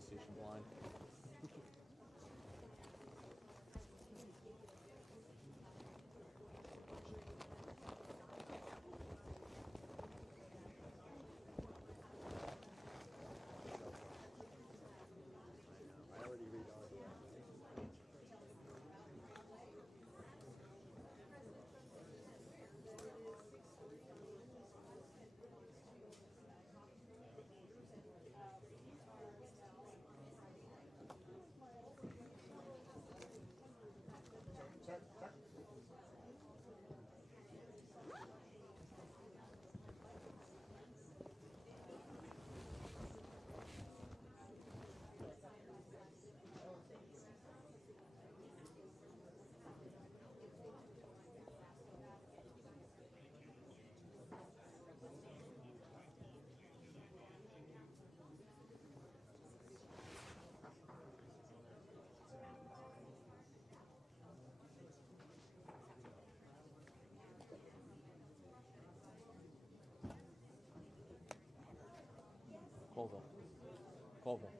train station blind. I already read all of that. Sir. Colville. Colville.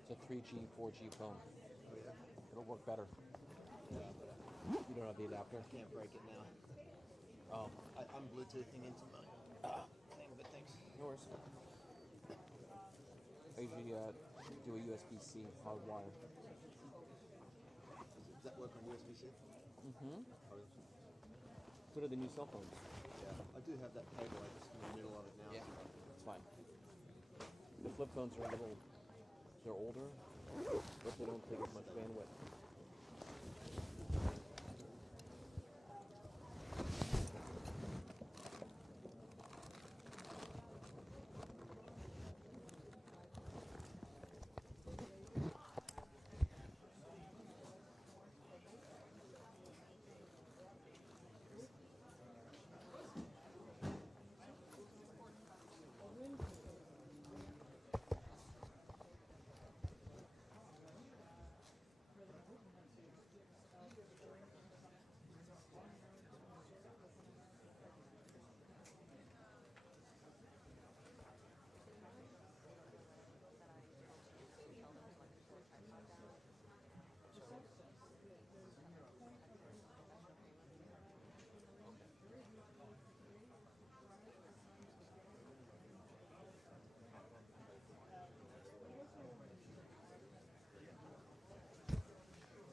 It's a 3G, 4G phone. Oh yeah. It'll work better. Yeah, but You don't have the adapter? I can't break it now. Oh, I'm Bluetoothing into my thing, but thanks. no worries. I usually do a USB-C hardwire. Does that work on USB-C? Mm-hmm. Or, So do the new cell phones. yeah, I do have that cable. I'm just in the middle of it now. Yeah, it's fine. The flip phones are a little, they're older, but they don't take as much bandwidth.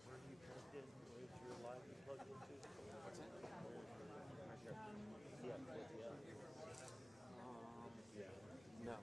Where are you plugged in? Where's your line you plugged into? What's that? Yeah. No.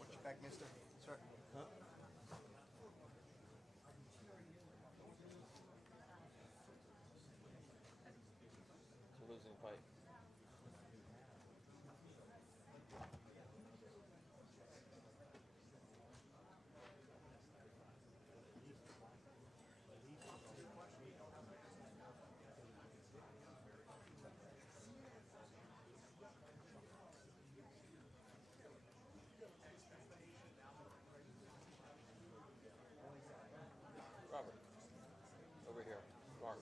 Watch your back, mister. Sir. Huh? It's a losing fight. Robert, over here. Mark,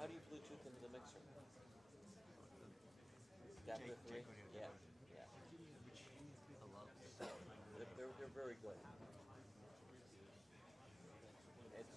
how do you Bluetooth into the mixer? Adapter 3? Yeah, yeah. They're very good. It's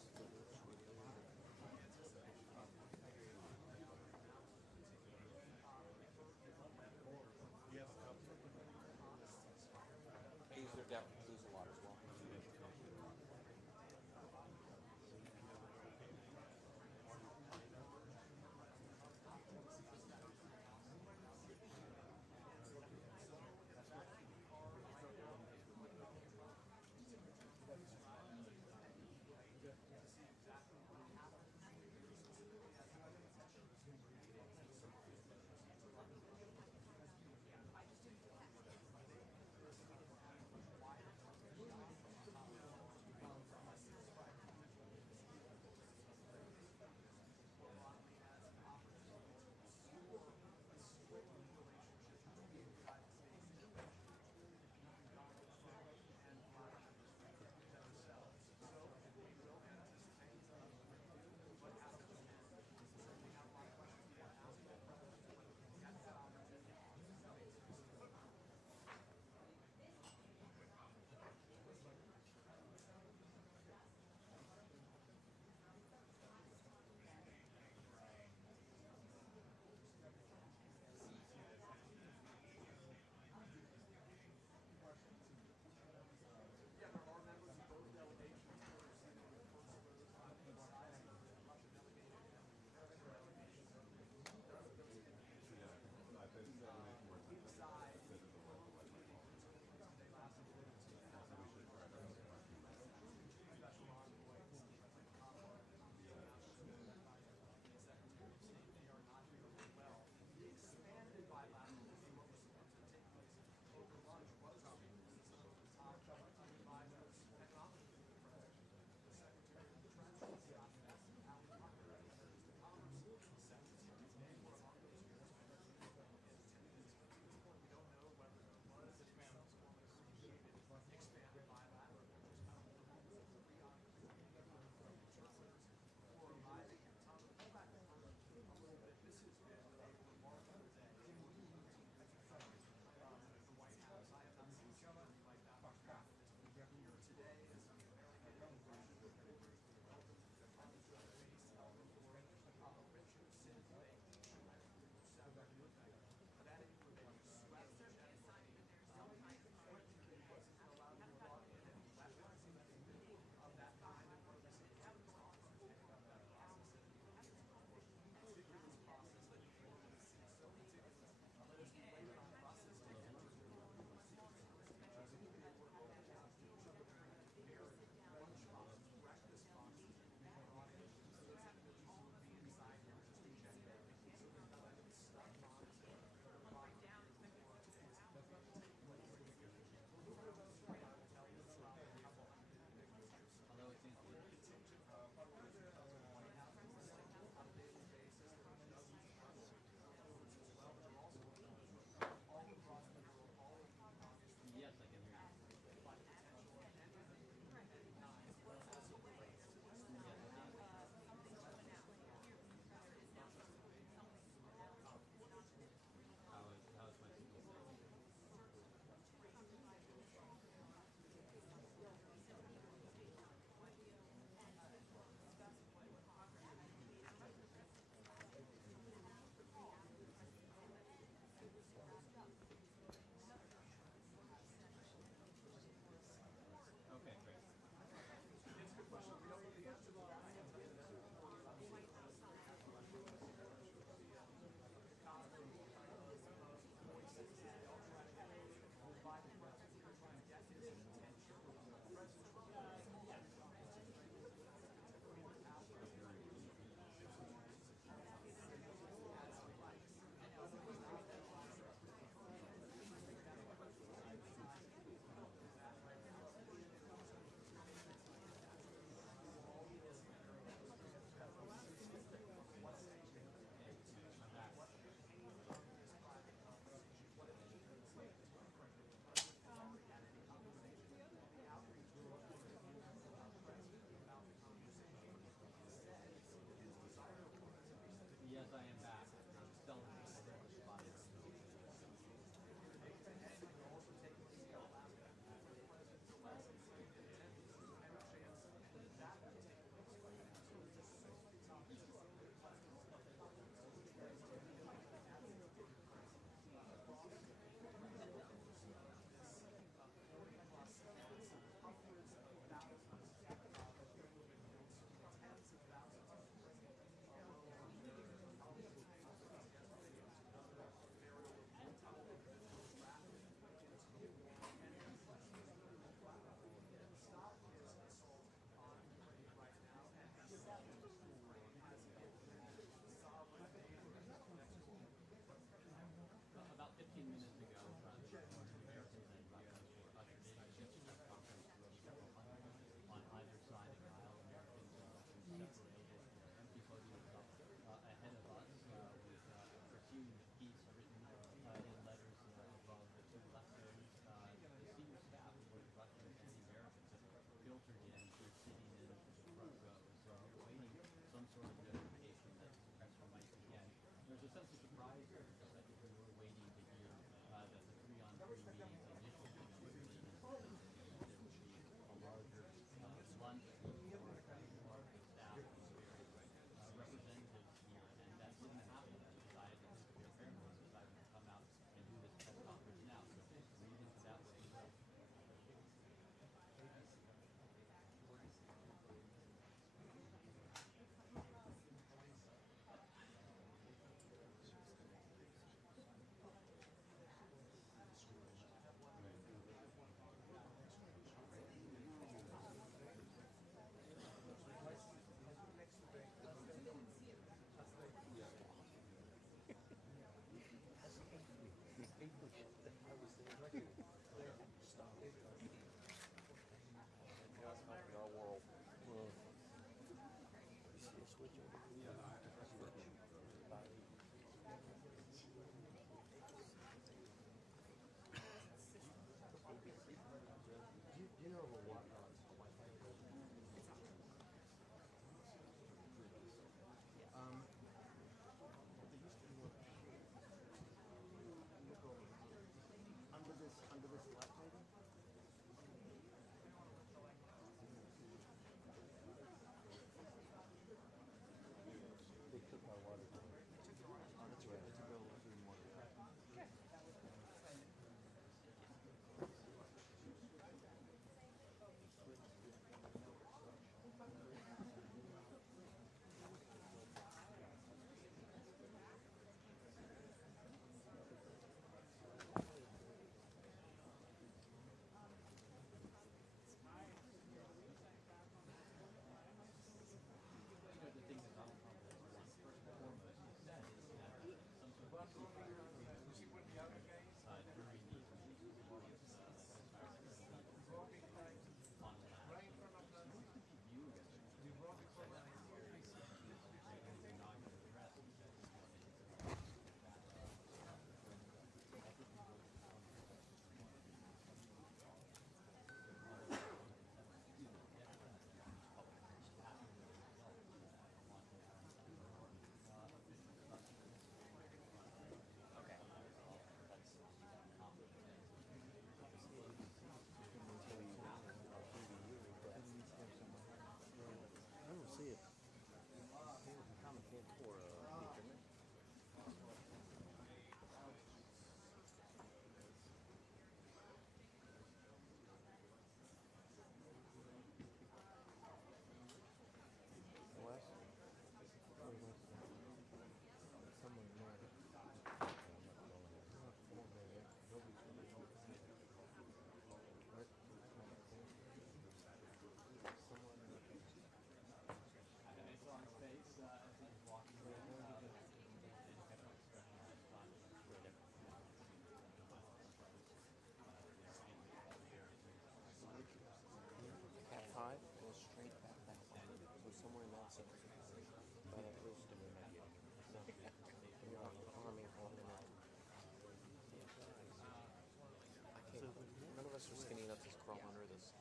crawl under this.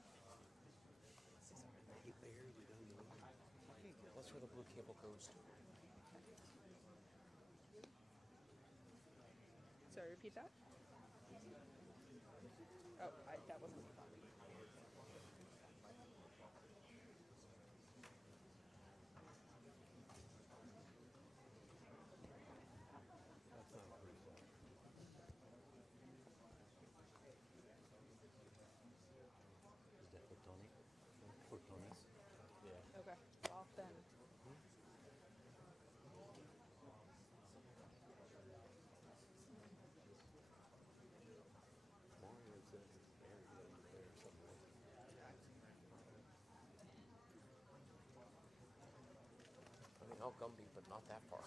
He buried it under the That's where the blue cable goes to. Sorry, repeat that? Oh, that wasn't what you thought. Is that for Tony? For Tony's? Yeah. Okay, well then. Mario said it's buried under there somewhere. I mean, I'll Gumby, but not that far.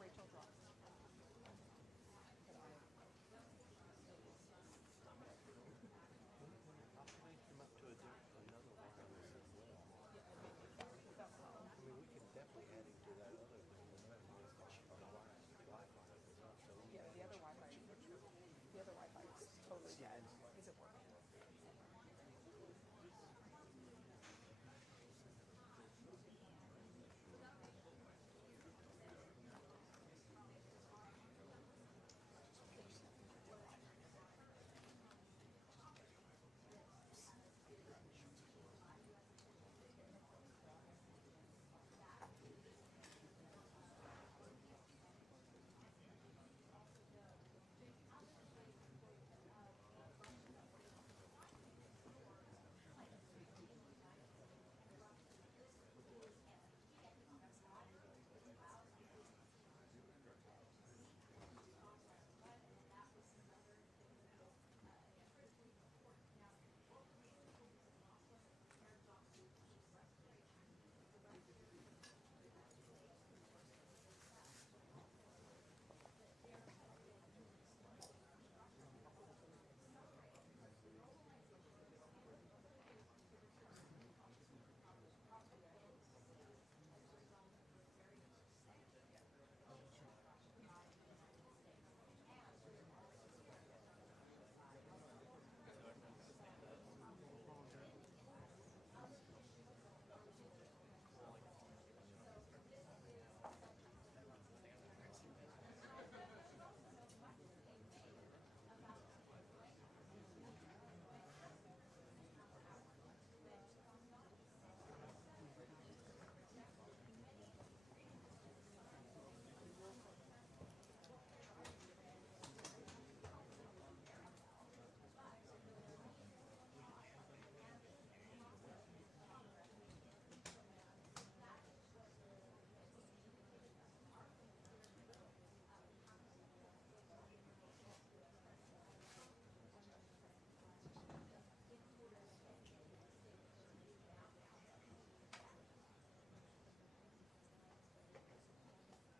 Rachel dropped. I'll link him up to another wireless as well. I mean, we can definitely add him to that other thing. Wi-Fi. Yeah, the other Wi-Fi is totally dead. Is it working?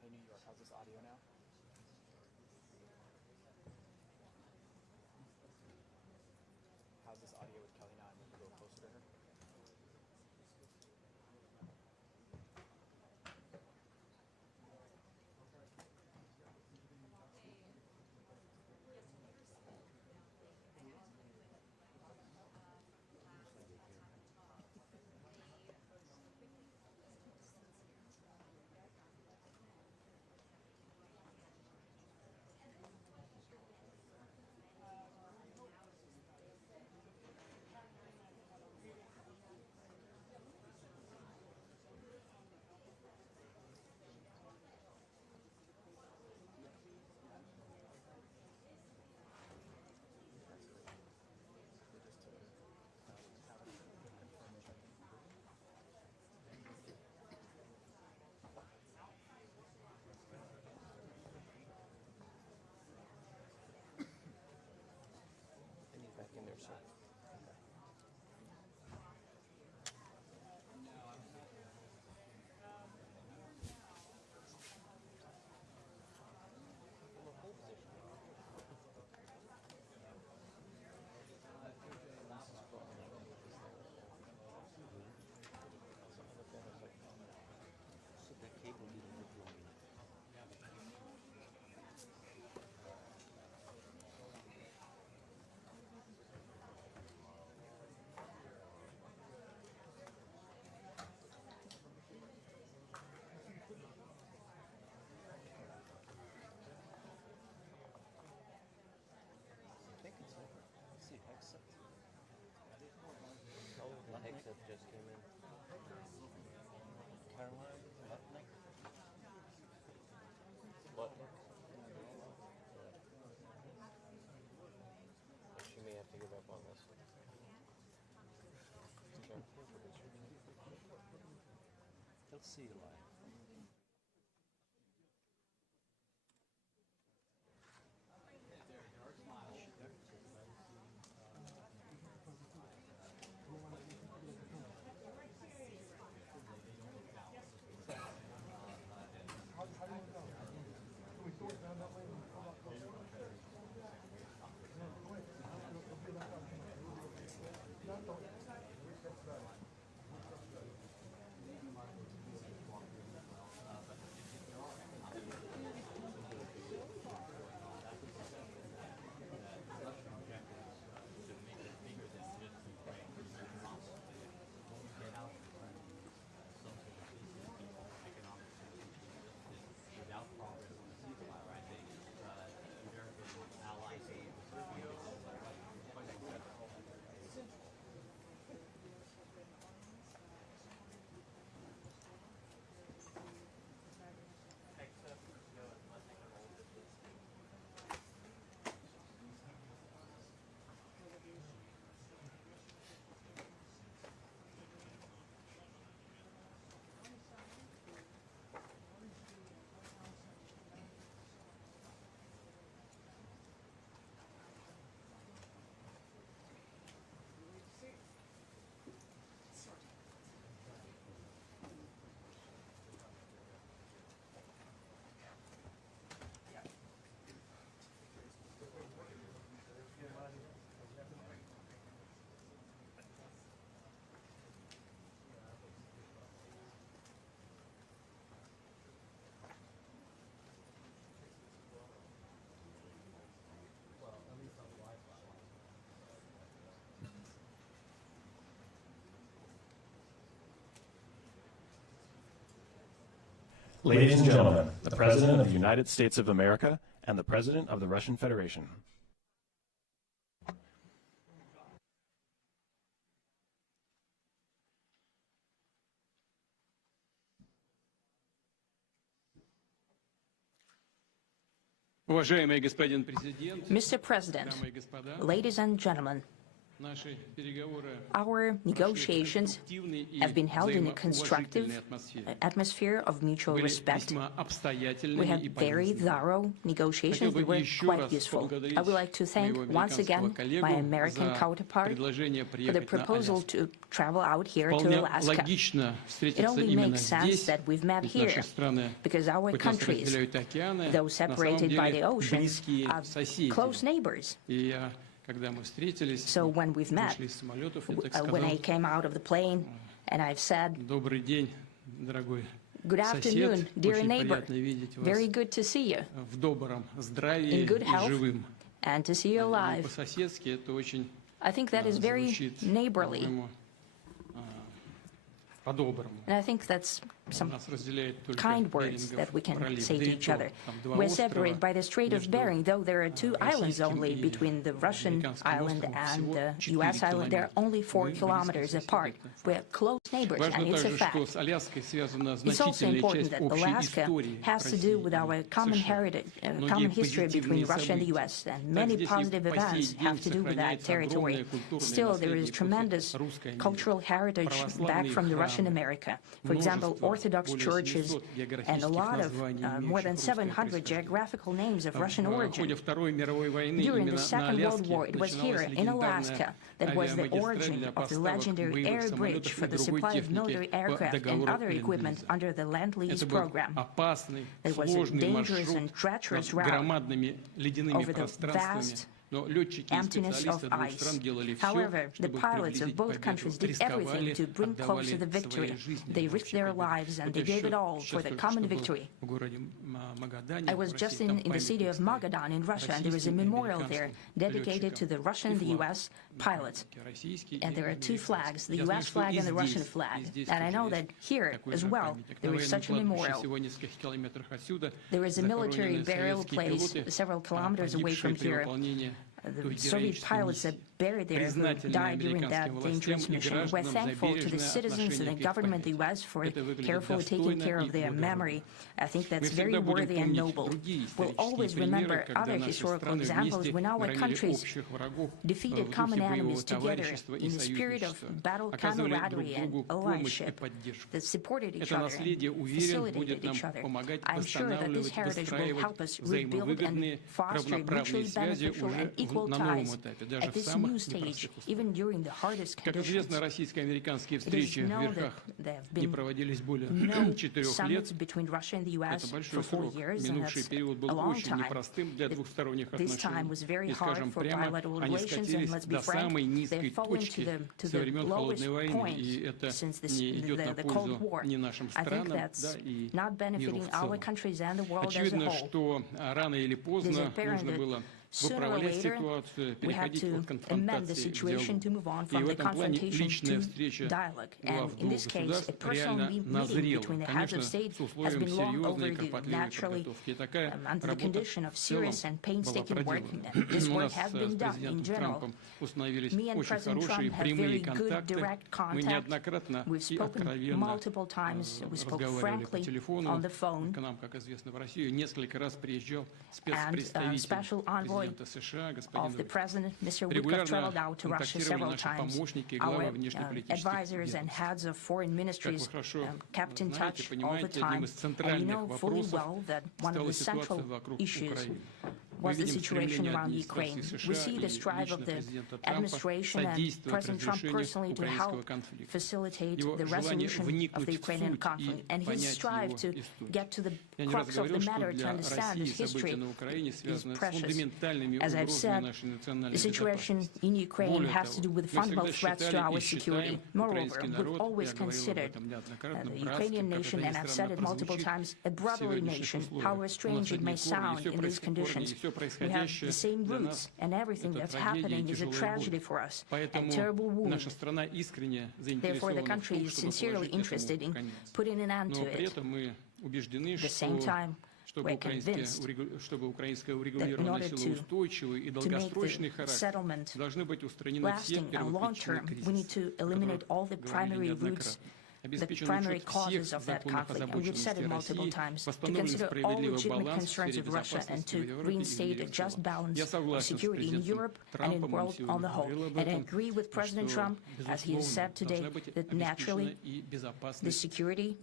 Hey, New York, how's this audio now? How's this audio with Kelly now? I need to go closer to her. She may have to give up on this. They'll see you live. Ladies and gentlemen, the President of the United States of America and the President of the Russian Federation. Уважаемый господин президент, Mr. President, дамы и господа, ladies and gentlemen, наши переговоры our negotiations have been held in a constructive atmosphere of mutual были respect. весьма We обстоятельными had и very полезными. thorough negotiations Хотел бы that were еще quite раз useful. поблагодарить I would like to thank моего once again американского коллегу my American за counterpart предложение for the приехать на proposal Аляску. to travel out here to Вполне Alaska. логично It встретиться only именно makes sense здесь, that we've met ведь here наши страны, because our хоть нас countries, разделяют океаны, though на самом separated by the деле oceans, близкие are соседи. close neighbors. И я, когда мы встретились, So when we've met, вышли из самолетов, я так when I сказал: came out of the plane and I've said, добрый день, дорогой good afternoon, сосед, dear очень neighbor. приятно видеть вас Very good to see you в добром здравии in good и health живым. and to see you И alive. по-соседски это очень I think that is very звучит, neighborly, по-моему, по-доброму. and I think that's some Нас разделяет только kind words Берингов that we can пролив. say Да to и each то, other. там два We're острова separated by the Strait of между Bering, though there are two islands российским only и between the Russian американским island островом, and всего the 4 US island. They're километра. only 4 Мы близкие kilometers соседи. apart. We're close neighbors, Важно and it's a также, fact. что с Аляской связана It's also значительная important часть that общей Alaska истории has to России do with our и common США. heritage, Многие common history between позитивные Russia and the события. US, and Так, many здесь и positive по events сей день have to do with that сохраняется territory. огромное культурное Still, there is наследие tremendous после русской мира. cultural heritage back Православные from the Russian храмы, America. For example, множество, Orthodox более churches 700 and a географических lot of названий, more than имеющих русское 700 происхождение. geographical names of Russian В origin. ходе Второй мировой войны During именно the на Second World Аляске War, it was here начиналась in легендарная Alaska that was the origin авиамагистраль для of the поставок legendary боевых air bridge самолетов for и the другой supply of military техники по aircraft and договору other equipment Ленд-Лиза. under the Land-Lease Это был program. опасный, It was a сложный dangerous маршрут and treacherous над route громадными ледяными over the пространствами. vast Но летчики и emptiness специалисты of двух ice. стран делали все, However, the чтобы pilots of приблизить both победу, countries did everything рисковали, to bring closer the отдавали victory. свои жизни They для risked общей their победы. lives and Вот they я gave it еще all сейчас for the только common что был victory. в городе Магадане, I was в just России, там in the city of памятник стоит Magadan in Russia, and there is a российским и memorial there американским dedicated to the Russian and the летчикам. US pilots. Российский And и there are two flags, the американский. Я знаю, US что flag и and the Russian здесь, flag. и здесь And I тоже know есть that here такой as же well, памятник. На there is военном such a кладбище memorial. всего в нескольких километрах отсюда There is a military захоронены burial советские place пилоты, several kilometers away погибшие from при here. выполнении той The Soviet героической pilots that миссии. buried there who признательны died during that американским dangerous властям и mission. We're гражданам за thankful to the бережное citizens and the отношение к их government of the памяти. US for Это выглядит carefully taking достойно care и of their благородно. memory. I think Мы that's very всегда будем worthy and помнить noble. другие We'll исторические always примеры, remember когда other наши historical страны examples вместе when our громили countries общих врагов в defeated common духе боевого enemies together товарищества и in the spirit of союзничества, battle оказывали друг camaraderie and другу помощь и allyship поддержку. that supported each Это other наследие, and уверен, будет facilitated нам each other. помогать I'm sure that this восстанавливать, heritage will help us выстраивать rebuild and взаимовыгодные foster равноправные mutually связи beneficial уже and equal на новом ties этапе, даже at в this самых new stage, непростых условиях. even during the hardest Как conditions. известно, российско-американские It встречи is в known that верхах there have не been проводились более no 4 summits лет. between Russia and the US Это for большой 4 срок. years, and Минувший that's период был a long очень time. непростым для двухсторонних This time was very отношений. И, hard скажем for прямо, bilateral они relations, and скатились let's be до самой frank, низкой they've fallen to точки the со времен lowest Холодной войны, point и это since не идет на the Cold пользу War. ни нашим I think странам, да, that's и not миру benefiting в our целом. countries and the world as a Очевидно, whole. что рано или поздно apparent нужно that было sooner or выправлять later ситуацию, we have переходить to от amend the конфронтации к situation to диалогу. move on И from в the этом плане confrontation личная to встреча dialogue. глав And in двух this case, a государств personal реально meeting назрела, between the heads конечно, of state с has условием been long серьезной и overdue, кропотливой naturally подготовки. И такая under the работа condition of в целом serious and была painstaking work. проделана. And this У work нас has с been done in президентом general. Трампом установились Me and очень President хорошие Trump have прямые very good контакты. direct Мы contact. неоднократно We've и spoken откровенно multiple times. We spoke разговаривали по frankly телефону. on the phone. К нам, как известно, в Россию несколько раз приезжал And спецпредставитель special envoy президента США, of the господин president, Mr. Wickoff, Регулярно traveled out to Russia контактировали several наши times. помощники и Our главы внешнеполитических advisors and ведомств. heads of foreign Как ministries вы хорошо kept in знаете, touch all the понимаете, time. одним из And we центральных know fully вопросов well that one of стала the ситуация central вокруг issues Украины. was the видим situation стремление around администрации Ukraine. США We see и the strive лично of the президента Трампа administration and содействовать President Trump разрешению personally to украинского help конфликта. facilitate Его the желание resolution of вникнуть the в Ukrainian суть conflict и and his понять strive его to историю. get to the Я не раз crux of говорил, the что matter to для understand России its события history на Украине is связаны с precious. фундаментальными As I've угрозами said, нашей национальной the situation безопасности. in Ukraine Более has to того, do with мы всегда fundamental threats to считали our и security. считаем Moreover, украинский we've народ, always я говорил об considered этом неоднократно, the братским, Ukrainian как nation, это ни and I've said странно it multiple прозвучит, times, a в brotherly сегодняшних nation, условиях. however У strange нас it may одни корни, sound и все in these корни, и conditions. все We have происходящее the same для roots, нас and everything это that's трагедия и happening is a тяжелая tragedy боль. for us, a Поэтому terrible wound. наша страна искренне Therefore, the заинтересована в country том, is чтобы sincerely положить interested этому in конец. putting an end Но to при it. этом мы убеждены, At the same что time, we're convinced чтобы украинское that in урегулирование order носило устойчивый и to make долгосрочный the характер, settlement должны быть устранены все lasting and long term, первопричины we need кризиса, to eliminate all the говорили primary roots, неоднократно. the Обеспечен primary учет всех causes of that законных conflict. And we've said it озабоченностей multiple России, times, to восстановлен consider all справедливый legitimate баланс в concerns сфере of Russia and безопасности to в Европе и reinstate a мире в just целом. balance Я of согласен с security in президентом Europe and in the Трампом, он world on the сегодня whole. говорил об And I этом, agree with President что, Trump, as he has said today, должна быть that naturally обеспечена и the безопасность security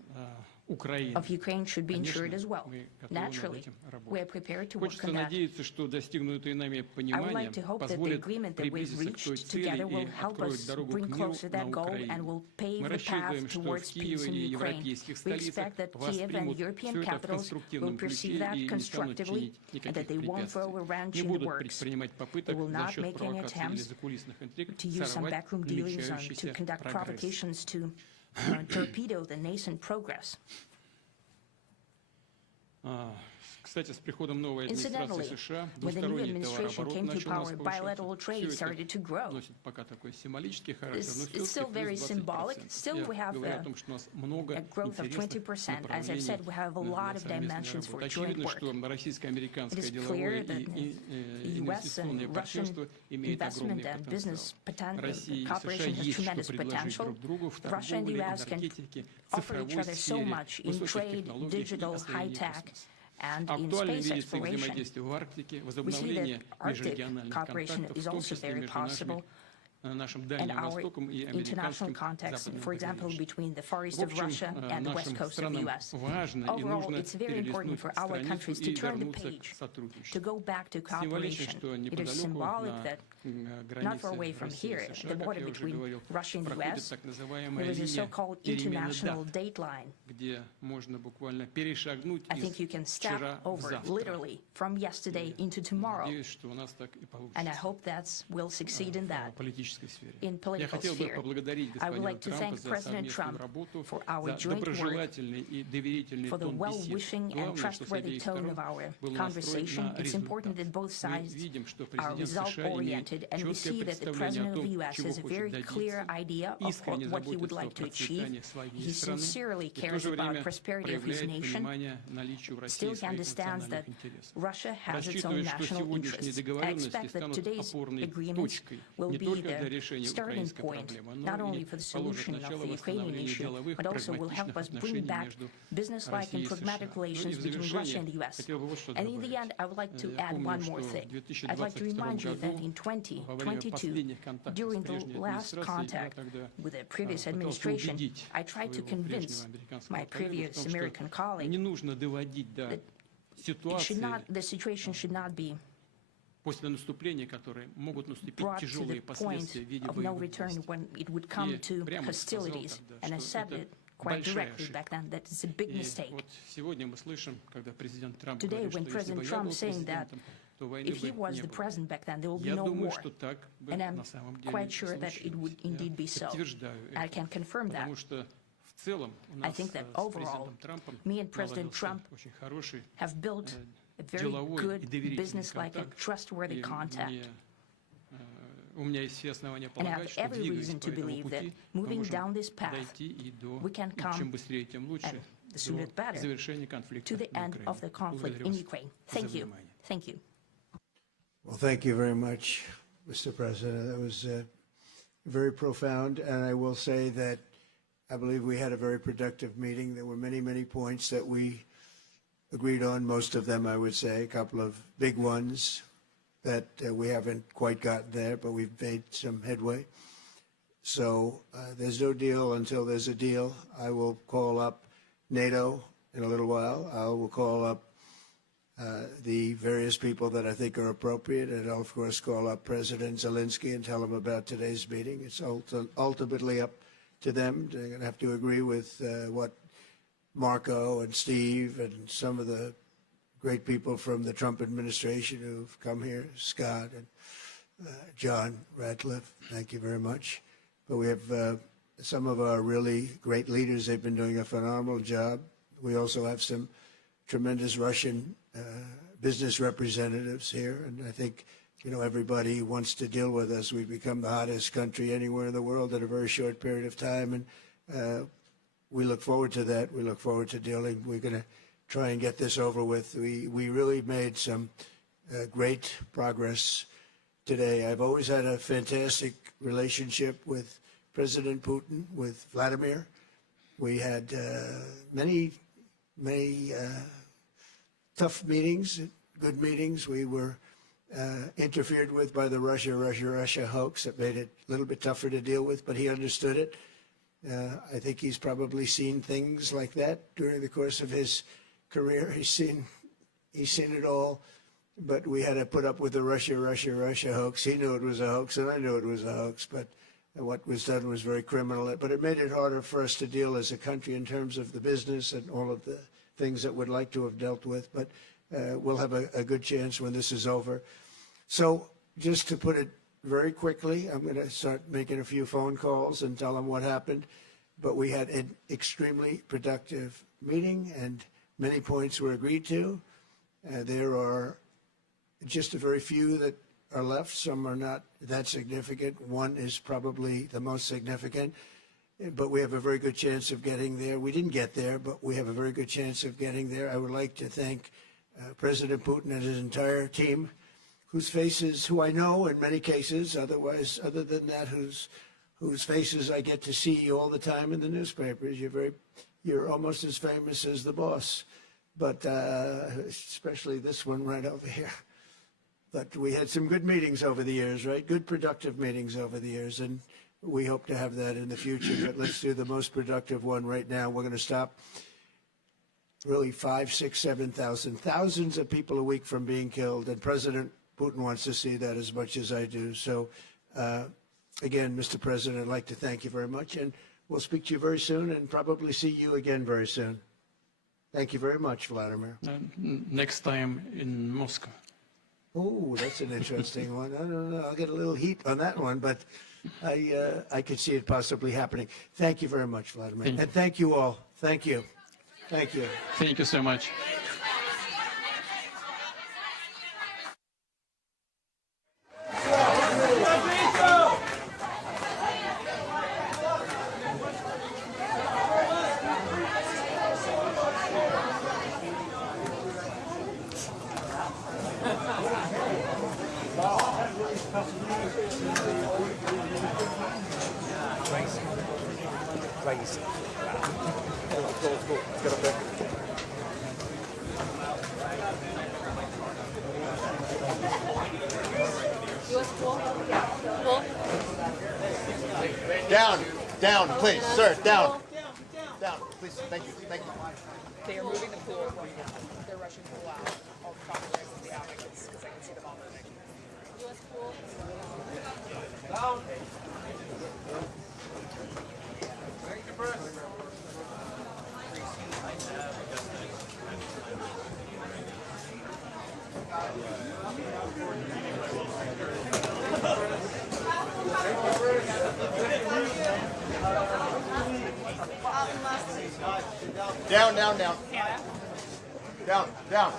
Украины. of Ukraine should be ensured Конечно, as well. мы готовы над Naturally, этим работать. we are prepared to work Хочется on that. надеяться, что достигнутое нами I would понимание like to hope that the позволит agreement that we've приблизиться к той reached цели together will и help откроет us дорогу к bring миру closer на that goal and Украине. will pave Мы the рассчитываем, path что в towards Киеве peace in и Ukraine. европейских We столицах expect that Kiev and воспримут European все это в capitals will конструктивном perceive ключе that и не станут constructively чинить and никаких that they won't throw a препятствий. wrench Не in the будут works. предпринимать They попыток will за not счет make any провокаций или attempts закулисных интриг to use some сорвать backroom dealings to намечающийся conduct прогресс. provocations to torpedo the nascent progress. Кстати, с приходом новой администрации Incidentally, США when the new двусторонний administration товарооборот came to начал у нас power, повышаться. bilateral trade Все started это to grow. носит пока такой символический характер, но It's still все-таки very плюс symbolic. 20%. Still, we Я have говорю о том, что у нас много a growth of интересных 20%. As I've направлений said, we have a lot для of совместной dimensions for работы. joint Очевидно, work. что российско-американское It is деловое clear that и the US инвестиционное and Russian партнерство имеет огромный investment and business потенциал. Россия и США cooperation has есть что tremendous предложить potential. друг другу в Russia and the торговле, US can энергетике, offer each цифровой other so сфере, much in высоких trade, технологиях и digital, освоении high-tech, космоса. and in Актуальным space видится их exploration. взаимодействие в Арктике, We see that возобновление Arctic межрегиональных cooperation контактов, is в том also числе very между possible. нашим And Дальним our Востоком и international американским context, западным for example, побережьем. between the Far East В of общем, Russia and the west нашим coast of the странам US. важно и Overall, нужно it's very important перелистнуть for our countries страницу to и turn the вернуться page, к to сотрудничеству. go back to Символично, cooperation. что It is неподалеку symbolic на that not границе far away from России here, и at США, the как border я уже between говорил, Russia and the проходит US, так называемая there is a линия so-called перемены international дат, date line. где можно буквально перешагнуть I из think you can step вчера в over завтра. literally from yesterday into tomorrow. Надеюсь, что у нас так и And I получится. hope that we'll succeed in that. Политическом политической сфере. in Я political хотел бы sphere. поблагодарить I would господина like to Трампа thank за President совместную Trump работу, for our за joint work, доброжелательный и доверительный for the тон бесед. well-wishing and Главное, что с trustworthy обеих tone сторон of our был настроен conversation. на It's important that результат. both Мы sides видим, что are президент США имеет result-oriented, and we четкое see that the представление President о of the том, U.S. чего has a хочет very clear добиться, idea of искренне what he would заботится о like to achieve. процветании своей He страны sincerely и в то cares же about время prosperity of his проявляет nation. понимание наличию в России Still he своих understands that национальных интересов. Russia has its own Рассчитывает, что national сегодняшние interests. I договоренности expect that станут today's опорной agreements точкой will не be только для the решения starting украинской point, проблемы, not но only и for the положит solution of начало the Ukrainian восстановлению issue, деловых, but also will help прагматичных us bring отношений back между business-like Россией and и США. pragmatic relations И в between Russia and завершение the U.S. хотел бы вот что And in the добавить. end, I would like to Я add помню, one что more в thing. I'd like to 2022 remind you that году in во время 2022, последних контактов с during the прежней last администрацией, я contact тогда with the previous пытался administration, убедить I tried to своего convince прежнего американского my коллегу в previous том, American что colleague не нужно доводить до ситуации the situation should not be после наступления, которые могут наступить brought to the тяжелые point последствия в виде of no боевых return действий. when it would come И to прямо сказал hostilities. тогда, And I что said это it quite большая directly ошибка. back then that it's a big И mistake. вот сегодня мы слышим, когда президент Трамп Today, говорит, when что если бы President я Trump был saying that президентом, то войны if he бы was не the было. president back then, there will be Я no думаю, war. что так бы And I'm на самом деле quite и sure that it would случилось. indeed be Я so. подтверждаю I это, can confirm that. потому что в целом у I нас think that с overall, президентом Трампом me and President наладился Trump очень хороший have built a very деловой good и доверительный business-like and контакт. trustworthy И contact. у меня есть все основания And I полагать, have что every двигаясь reason по to этому believe that пути, мы moving можем down this path, дойти и до, we can come, чем быстрее, тем лучше, and the sooner the до better, завершения конфликта to the в end Украине. of the conflict Благодарю in вас Ukraine. за Thank you. внимание. Thank you. Well, thank you very much, Mr. President. That was very profound. And I will say that I believe we had a very productive meeting. There were many, many points that we agreed on, most of them, I would say, a couple of big ones that we haven't quite gotten there, but we've made some headway. So there's no deal until there's a deal. I will call up NATO in a little while. I will call up the various people that I think are appropriate, and I'll, of course, call up President Zelensky and tell him about today's meeting. It's ultimately up to them. They're going to have to agree with what Marco and Steve and some of the great people from the Trump administration who've come here, Scott and John Ratcliffe, thank you very much. But we have some of our really great leaders. They've been doing a phenomenal job. We also have some tremendous Russian business representatives here, and I think, you know, everybody wants to deal with us. We've become the hottest country anywhere in the world in a very short period of time, and we look forward to that. We look forward to dealing. We're going to try and get this over with. We really made some great progress today. I've always had a fantastic relationship with President Putin, with Vladimir. We had many tough meetings, good meetings. We were interfered with by the Russia hoax. That made it a little bit tougher to deal with, but he understood it. I think he's probably seen things like that during the course of his career. He's seen it all, but we had to put up with the Russia hoax. He knew it was a hoax, and I knew it was a hoax, but what was done was very criminal. But it made it harder for us to deal as a country in terms of the business and all of the things that we'd like to have dealt with. But we'll have a good chance when this is over. So just to put it very quickly, I'm going to start making a few phone calls and tell them what happened. But we had an extremely productive meeting, and many points were agreed to. There are just a very few that are left. Some are not that significant. One is probably the most significant, but we have a very good chance of getting there. We didn't get there, but we have a very good chance of getting there. I would like to thank President Putin and his entire team, whose faces, who I know in many cases, other than that, whose faces I get to see all the time in the newspapers. You're almost as famous as the boss, but especially this one right over here. But we had some good meetings over the years, right? Good, productive meetings over the years, and we hope to have that in the future. But let's do the most productive one right now. We're going to stop really 5, 6, 7,000, thousands of people a week from being killed, and President Putin wants to see that as much as I do. So, again, Mr. President, I'd like to thank you very much, and we'll speak to you very soon and probably see you again very soon. Thank you very much, Vladimir. Next time in Moscow. Oh, that's an interesting one. I don't know. I'll get a little heat on that one, but I could see it possibly happening. Thank you very much, Vladimir. Thank you. And thank you all. Thank you. Thank you. Thank you so much. Let's go. Let's get up there. Down, please, sir, down. Down, please, thank you. They are moving the pool. They're rushing the pool out. All the copyrights in the attic because I can see them all moving. U.S. pool. Down. Hannah. Down.